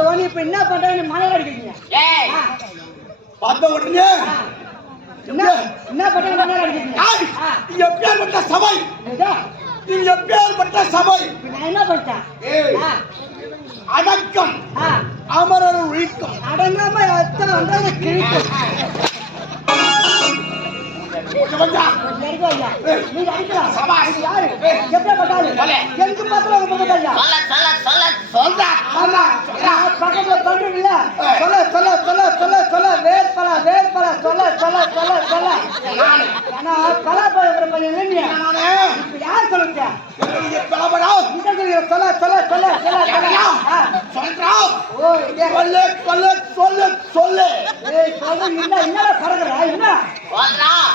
இந்த ஒண்ணு இப்ப என்ன பண்றேன்னு மணல் அடிக்கிறீங்க? பார்த்த உடனே. என்ன? என்ன பண்றேன்னு மணல் அடிக்கிறீங்க? எப்பேற்பட்ட சபை? எப்பேற்பட்ட நான் என்ன பண்ணிட்டேன்? அடக்கம். அமரர் ஒழிக்கும் அடங்காம கிழிக்கும். சொல்றா சொல்ல, சொல்ல, சொல்ல, சொல்ல, சொல்ல. வேர்ப்பலா, வேர்ப்பலா, சொல்ல, சொல்ல, சொல்ல, சொல்ல. ஏன்னா, பலாப்பழம் ரொம்ப இல்லைங்க. நானே இப்ப யார் சொல்லுங்க? பலபலம் இந்த. சொல்ல, சொல்ல, சொல்ல, சொல்ல, சொல்ல. சொல்றான் ஓ. சொல்லு சொல்லு சொல்லு சொல்லு ஏய், சொல்லு, என்ன? என்ன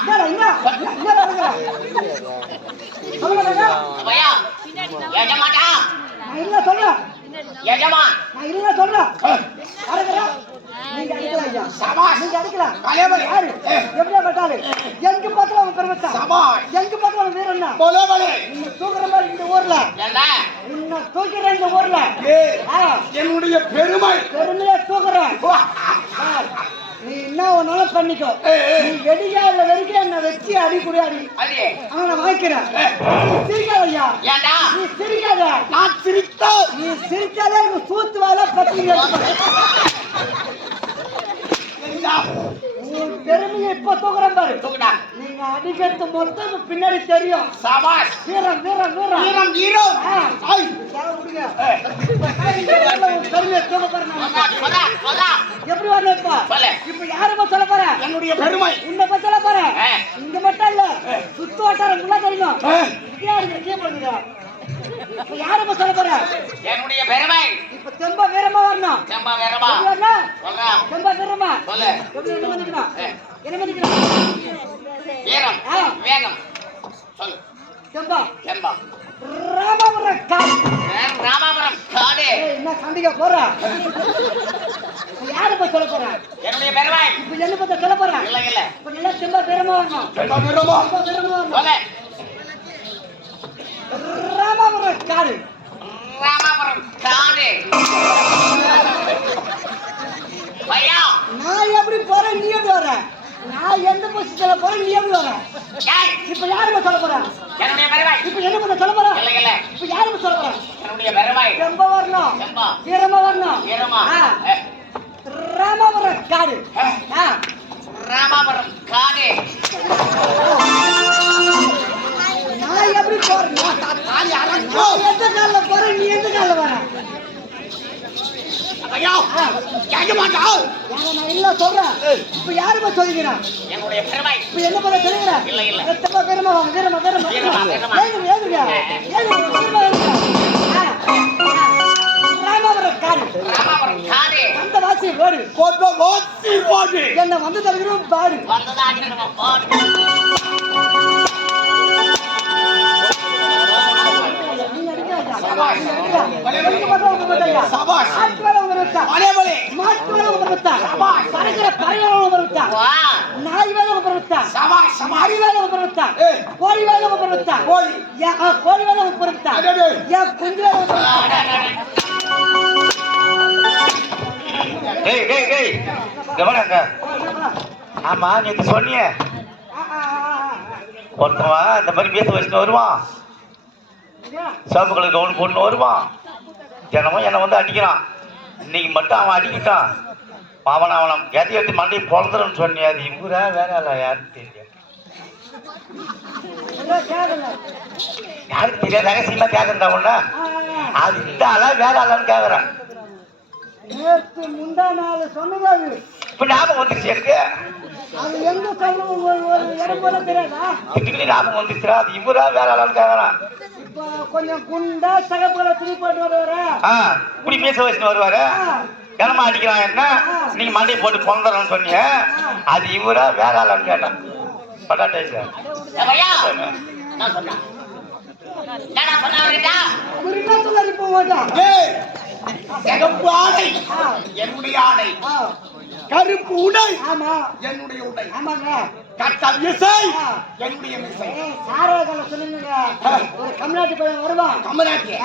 என்னடா, என்ன? என்ன பறக்குற? சொல்லுங்க, ராஜா. பையா எஜமாட்டா நான் இல்ல சொல்றேன் எஜமான் நான் இல்ல சொல்றேன் அடக்குறா. நீங்க அடிக்கலாம் ஐயா. சபாஷ். நீங்க அடிக்கலாம். கலையவரே. யாரு? ஏ. எப்படியா பட்டாளு? எங்க பார்த்தாலும் அவன் பெருமைத்தான். சபாஷ். எங்க பார்த்தாலும் அவன் வீரன் தான். போலவளே Dạ. உன்னை தூக்குற மாதிரி இந்த ஊர்ல. என்ன உன்னை தூக்கிறேன் இந்த ஊர்ல. ஏய், ஆ, என்னுடைய பெருமை. பெருமையா தூக்குறேன். நீ என்ன வேணாலும் பண்ணிக்கோ. நீ வெடிக்காத வரைக்கும் என்ன வச்சு அடி குடி அடி. ஆனா நான் வாங்கிக்கிறேன் நீ சிரிக்காத ஐயா நீ சிரிக்காத நான் சிரித்தால். நீ சிரிச்சாலே எனக்கு சூத்து வேலை பத்தி பெருமையை இப்ப தூக்குறேன் பாரு. நீங்க அடிக்கிறது மொத்தம் பின்னாடி தெரியும். சபாஷ். வீரம் வீரம் வீரம். வீரம் வீரம். போறேன். சொல்றா சொல்றா எப்படி வரணும் இப்ப சொல்லு. இப்ப யாருமா சொல்ல போறேன் என்னுடைய பெருமை. உன்னை பத்தி சொல்ல போறேன் ஆ. இங்க மட்டும் இல்ல. சுத்து வட்டாரம் ஃபுல்லா தெரியும். இப்ப யாருமா சொல்ல போறேன் என்னுடைய பெருமை. இப்ப தெம்ப வீரமா வரணும். வரணும்? தெம்ப வீரமா? சொல்லு. எப்படி என்ன பண்ணிக்கணும். என்ன பண்ணிக்கணும் வீரம். வேகம். சொல்லு. தெம்பா. ராமபுரம் என்ன சண்டைக்கு போற? யாரு போய் சொல்ல போற? என்னுடைய பெருமை இப்ப என்ன பத்தி சொல்ல போற? இல்ல இல்ல. இப்ப நல்லா தெம்ப வீரமா வரணும். பெருமை. வீரமா தெம்ப வீரமா வரணும். ராமபுரம் காடு. ராமாபுரம் காடு. பையா. நான் எப்படி போறேன் நீ எப்படி வர நான் எந்த பொசிஷன்ல போறேன் நீ எப்படி வர இப்ப யாருமே சொல்ல போற? என்னுடைய பெருமை இப்ப என்ன பண்ண சொல்ல போற? இல்ல இல்ல. இப்ப சொல்ல என்னுடைய பெருமை ரொம்ப வரணும். வீரமா வரணும். வீரமா ராமபுரம் காடு. ராமாபுரம் காடு. நான் எப்படி போறேன் நான் எந்த கால்ல போறேன் நீ எந்த கால்ல வர ஐயா கேட்க ஏங்க நான் இல்ல சொல்றேன் இப்ப யாருமே சொல்லிக்கிறேன் என்னுடைய பெருமை இப்ப என்ன பண்ண சொல்லுகிறேன் இல்ல, இல்ல. ரத்தமா வீரமா வாங்க வீரமா, வீரமா. ஏதுங்க ஏதுங்க ஏதுங்க வீரமா ஏதுங்க ஆ, ஆ. ராமபுரம் காடு ராமாபுரம் காடு அந்த வாசி ரோடு கொஞ்சம் வாசி ஓடு என்ன வந்து தருகிறோம் பாடு வந்ததா பாடு? சபாஷ். சபாஷ். தான். மலையவளே மாட்டு வேலை உங்க மட்டும் தான். பறக்கிற பறவை வேலை உங்க மட்டும் தான். வா நாய் வேலை. சபாஷ் சபாஷ் அரி வேலை. ஏய். கோழி வேலை தான். கோழி. ஆ, கோழி வேலை. அடடே. ஏன் குஞ்சு வேலை தான். டேய் டேய் டேய் கவனங்க ஆமா நேற்று சொன்னியே. ஒருத்தவன் இந்த மாதிரி மீச வச்சுட்டு வருவான்? சோப்பு கலர் கவுன் போட்டு வருவான் தினமும் என்னை வந்து அடிக்கிறான் இன்னைக்கு மட்டும் அவன் அடிக்கிட்டான் அவன் அவனை எதை எடுத்து மண்டையை பொழந்துருன்னு சொன்னியே அது இவரா வேற ஆளா யாருன்னு தெரியல. யாருக்கு தெரியாது ரகசியமா கேட்கறா ஆ. அது இந்த ஆளா வேற ஆளான்னு கேட்கறான் நேத்து முந்தா நாள் சொன்னது. இப்ப ஞாபகம் வந்துருச்சு எனக்கு அது எங்க சொல்லணும் ஒரு ஒரு இடம் போல தெரியாதா? இதுக்குள்ளே ஞாபகம் வந்துருச்சுடா? அது இவரா வேற ஆளான்னு கேட்கறான் இப்போ கொஞ்சம் குண்டா சகப்புல துணி போட்டு வருவாரு? ஆ இப்படி மீச வச்சுட்டு வருவாரு. கிளம்ப அடிக்கிறான் என்ன? நீங்க மண்டையை போட்டு பொந்தரன்னு சொன்னீங்க அது இவரா வேற ஆளான்னு கேட்டான் பட்டாட்டை சார் ஏ, பையா என்ன சொன்னா? என்னடா சொன்னா அவர்கிட்ட? குறிப்பாத்துல இப்போ மாட்டான் ஏய் சிகப்பு ஆடை என்னுடைய ஆடை. கருப்பு உடை. ஆமா. என்னுடைய உடை. ஆமாங்க. கட்டம் இசை. என்னுடைய இசை. ஏய், சாரே கல்ல சொல்லுங்க ஒரு தமிழ்நாட்டு பையன் வருவான்.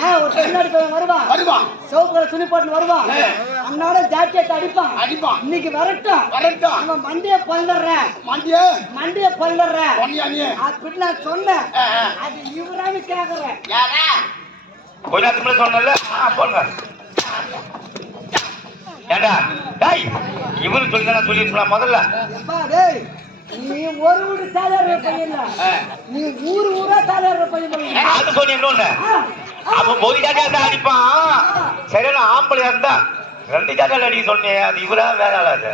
ஆ, ஒரு தமிழ்நாட்டு பையன் வருவான். வருவான். சிவப்பு கலர் துணி போட்டு வருவான். அன்னோட ஜாக்கெட் அடிப்பான். அடிப்பான். இன்னைக்கு வரட்டும். வரட்டும். அவன் மண்டிய பல்லறேன் மண்டிய. மண்டிய பல்லறேன் அப்படி நான் சொன்னேன். அது இவரான்னு கேக்குறேன். யாரா? கொஞ்ச நேரத்துக்கு முன்னாடி சொன்னல போங்க. ஏண்டா? டேய் இவரு சொல்லி தானே சொல்லியிருக்கலாம் முதல்ல நீ ஒரு வீடு சாதாரண பையன் இல்ல நீ ஊரு ஊரா சாதாரண பையன். அது சொல்லி இன்னொன்னு. அப்ப ஒரு இருந்தா அடிப்பான். சரியான ஆம்பளையா இருந்தா? ரெண்டு ஜாட்டியால அடிக்க சொன்னேன் அது இவரா வேற ஆளா அது?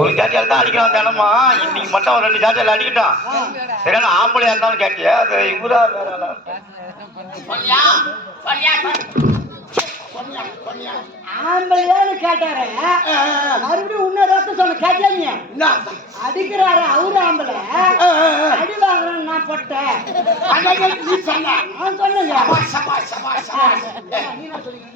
ஒரு ஜாட்டியால தான் அடிக்கிறான் தினமா இன்னைக்கு மட்டும் ஒரு ரெண்டு ஜாட்டியால அடிக்கிட்டான். சரியான ஆம்பளையா இருந்தாலும் கேட்டியா? அது இவரா ஆம்பளையான்னு கேட்டாரு. மறுபடியும் இன்னொரு வார்த்தை சொன்ன கேட்டாங்க? அடிக்கிறாரு அவரு ஆம்பளை. அடி வாங்குறேன் நான் பட்டேன். நீ சொன்ன. சொன்னேங்க. நீ சொல்றீங்க?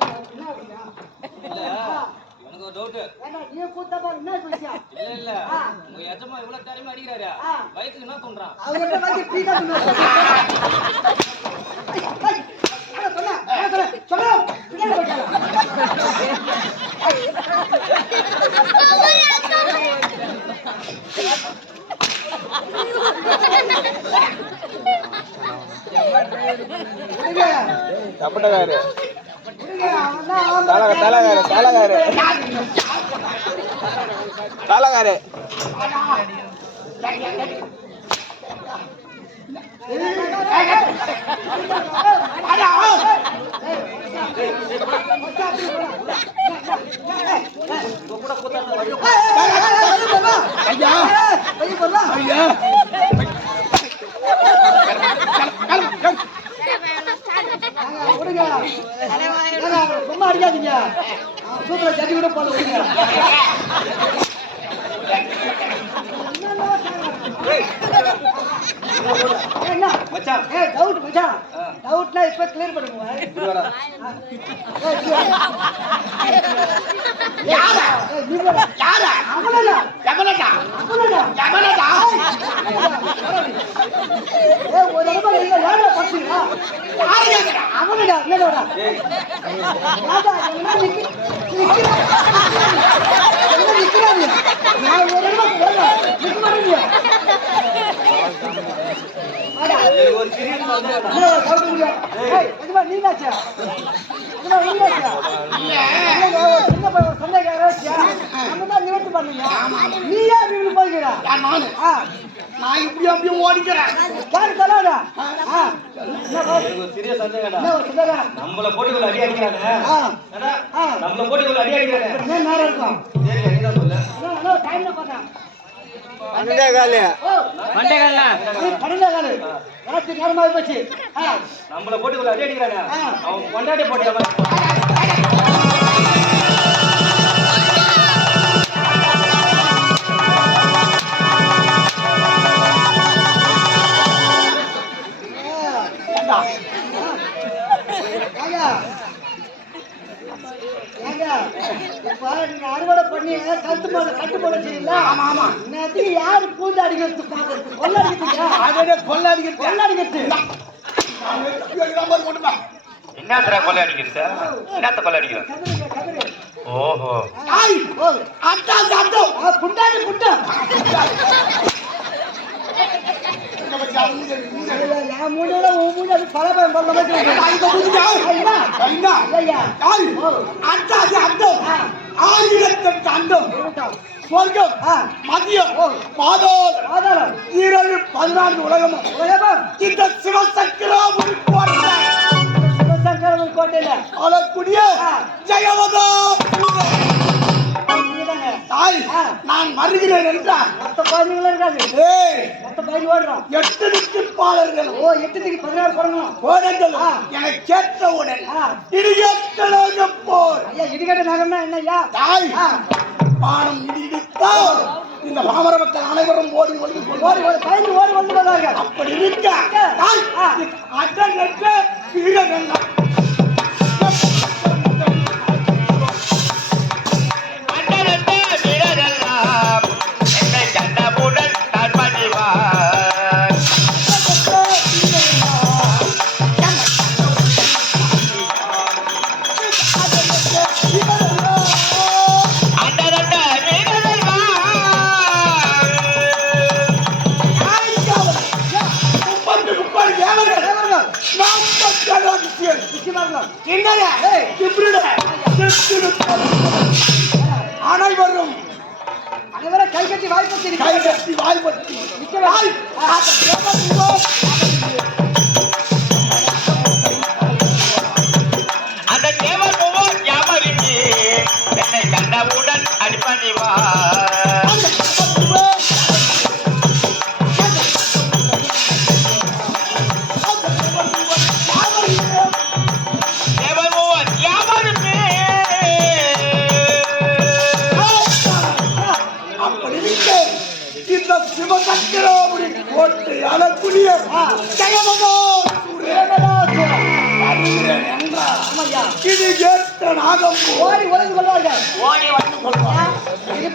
எனக்கு ஒரு டவுட் நீ கூத்தா பாரு, என்ன விஷயம்? இல்ல இல்ல. ஆ. உங்க எஜமா இவ்வளவு திறமை அடிக்கிறாரு. ஆ. வயிற்றுக்கு என்ன தோன்றான் அவர்கிட்ட சொன்னாரு. ஐய், ஐய், அட சொல்ல, அட சொல்ல, சொல்ல, பின்னாடி போயிட்டாரா? விடுங்க. தப்பட்டக்காரு விடுங்க, அவன் தான் ஆம்பளை. தலக தலகாரு தலகாரு தலகாரு அடா, ஐயா ஐயா விடுங்க. சும்மா அடிக்காதீங்க சூப்பரா ஜட்டி கூட விடுங்க என்ன மச்சான் ஏ டவுட் மச்சான் டவுட்னா இப்ப கிளியர் பண்ணுங்க போடா யாரா? அவனடா எவனடா? அவனடா எவனடா? ஏய் ஒரு இடமா நீங்க யாரா பாத்தீங்களா யாரு கேக்குறா? அவனடா என்னடா யாரா என்ன நிக்கி நிக்கி என்ன நிக்கிறாங்க நான் ஒரு இடமா போறேன் நிக்க மாட்டீங்க வாடா எனக்கு ஒரு சிறிய சந்தேகம். என்ன டவுட் இல்ல ஏய் எதுமா நீனாச்சா? எதுமா நீனாச்சா இல்லைங்க, ஒரு சின்ன பையன் ஒரு சந்தேகம் வச்சா நம்ம தான் நிவர்த்தி பண்ணீங்க. நீ ஏன் இப்படி போய்க்கிறா? யார் நானு? ஆ. நான் இப்படியும் அப்படியும் ஓடிக்கிறேன். யாரு தலாடா ஆ. என்ன பா- எனக்கு ஒரு சிறிய சந்தேகம்டா. என்ன ஒரு சந்தேகம்? நம்மள போட்டுக்குள்ள அடி அடிக்கிறானே ஆ. ஏடா, ஆ நம்மள போட்டுக்குள்ள அடி அடிக்கிறானே என்ன நேரம் இருக்கும்? சரி நீதான் சொல்லு? என்ன என்ன டைம்ல பார்த்தா பன்னெண்டே காலு. ஓ. இது பன்னெண்டே காலு. ராத்திரி நேரமாக போச்சு. நம்மள போட்டுக்குள்ள அடி அடிக்கிறானே. ஆ. அவன் கொண்டாடி போட்டியா என்னத்துல கொலை அடிக்கிறது என்னத்த கொலை அடிக்கிறது ஓஹோ அட்டா. ஆ, புண்டாடி அது பலபயம் பண்ண மாதிரி ஏண்டா, இங்க புடிச்சா? ஐயா ஐயா, ஐயா ஆய், அட்டா சாட்டம். ஆ. ஆயிரத்தெட்டு அண்டம். இருக்கட்டும். சொர்க்கம். மதியம், பாதாளம், ஆதாரம் ஈரேழு பதினான்கு உலகமும் உலகம் இந்த சிவசக்கராபுரி கோட்டை சிவசங்கரன் கோட்டையில ஆளக்கூடிய. ஜெயவதா தாய். நான் வருகிறேன் என்றார் மொத்த குழந்தைங்களும் இருக்காது. மொத்த பயிர் ஓடுறோம். எட்டு நிற்பாளர்கள் ஓ எட்டுக்கு பதினாறு குழந்தைங்களும் கோடங்கள் ஆ. என கேட்டவுடன் ஆ. இடியத்தலாக போர் ஐயா இடிக்கட்ட நகம்னா என்ன ஐயா? தாய் பானம் இடித்தால் இந்த பாமர மக்கள் அனைவரும் ஓடி ஓடி கொள்வார்கள். ஓடி பயந்து ஓடி வந்து வந்தார்கள் அப்படி இருக்க தாய் ஆ. அட்டனற்ற கட்டி வாய்ப்பட்டி சிவசக்கராபுரி கோட்டை அழக்கூடிய இது ஏற்ற நாகம். ஓடி உழைந்து கொள்வார்கள் ஓடி உழைந்து கொள்வார் இது